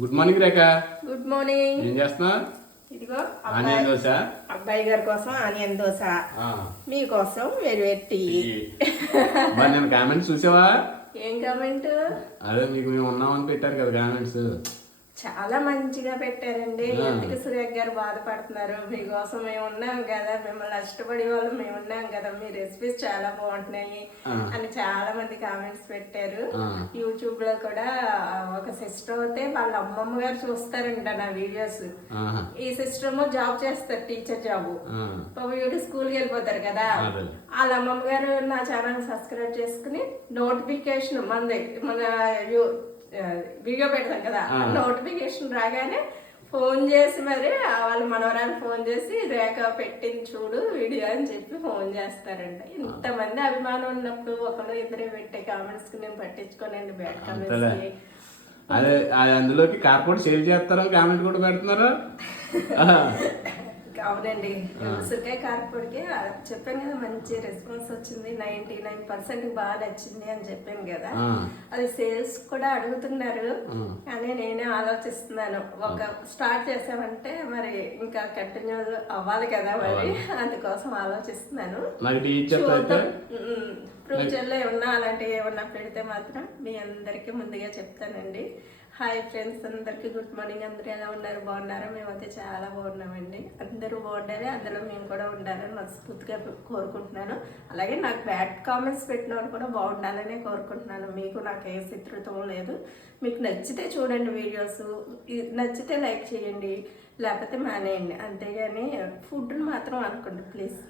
Good morning Rekha. Good morning. ఏం చేస్తున్నా? ఇదిగో ఆనియన్ దోశ. అబ్బాయి గారి కోసం ఆనియన్ దోశ, మీకోసం వేరు టీ. మరి నేను కామెంట్స్ చూసావా? ఏం కామెంట్? అదే మీకు మేము ఉన్నామని పెట్టారు కదా కామెంట్స్. చాలా మంచిగా పెట్టారండి. ఎందుకు సురేఖ గారు బాధపడుతున్నారు? మీకోసం మేము ఉన్నాం కదా, మిమ్మల్ని ఇష్టపడే వాళ్ళు మేము ఉన్నాం కదా, మీ రెసిపీస్ చాలా బాగుంటున్నాయి అని చాలా మంది కామెంట్స్ పెట్టారు. యూట్యూబ్ లో కూడా ఒక సిస్టర్ అయితే వాళ్ళ అమ్మమ్మ గారు చూస్తారంట నా వీడియోస్. ఈ సిస్టర్ జాబ్ చేస్తారు, టీచర్ జాబ్. వీడు స్కూల్కి వెళ్ళిపోతారు కదా, వాళ్ళ అమ్మమ్మ గారు నా ఛానల్ సబ్స్క్రైబ్ చేసుకుని నోటిఫికేషన్ మన వీడియో పెడతాం కదా, నోటిఫికేషన్ రాగానే ఫోన్ చేసి మరి వాళ్ళ మనవరాలు ఫోన్ చేసి రేఖ పెట్టింది చూడు వీడియో అని చెప్పి ఫోన్ చేస్తారంట. ఇంతమంది అభిమానం ఉన్నప్పుడు ఒకరు ఇద్దరే పెట్టే కామెంట్స్ కి నేను పట్టించుకోనండి, బ్యాడ్ కామెంట్స్. అదే అందులోకి కార్పొరేట్ సేల్ చేస్తారని కామెంట్ కూడా పెడుతున్నారు. అవునండి, ఉసిరికాయ కారపొడికి చెప్పాను కదా, మంచి రెస్పాన్స్ వచ్చింది. 99% బాగా నచ్చింది అని చెప్పాను కదా. అది సేల్స్ కూడా అడుగుతున్నారు, కానీ నేనే ఆలోచిస్తున్నాను. ఒక స్టార్ట్ చేసామంటే మరి ఇంకా కంటిన్యూ అవ్వాలి కదా, మరి అందుకోసం ఆలోచిస్తున్నాను. ఫ్యూచర్ లో ఏమన్నా అలాంటివి ఏమన్నా పెడితే మాత్రం మీ అందరికీ ముందుగా చెప్తానండి. హాయ్ ఫ్రెండ్స్, అందరికీ గుడ్ మార్నింగ్. అందరూ ఎలా ఉన్నారు? బాగున్నారా? మేమైతే చాలా బాగున్నామండి. అందరూ బాగుండాలి, అందులో మేము కూడా ఉండాలని మనస్ఫూర్తిగా కోరుకుంటున్నాను. అలాగే నాకు బ్యాడ్ కామెంట్స్ పెట్టిన వాళ్ళు కూడా బాగుండాలనే కోరుకుంటున్నాను. మీకు నాకు ఏ శత్రుత్వం లేదు. మీకు నచ్చితే చూడండి వీడియోస్, నచ్చితే లైక్ చేయండి, లేకపోతే మానేయండి. అంతేగాని ఫుడ్ని మాత్రం అనుకోండి ప్లీజ్.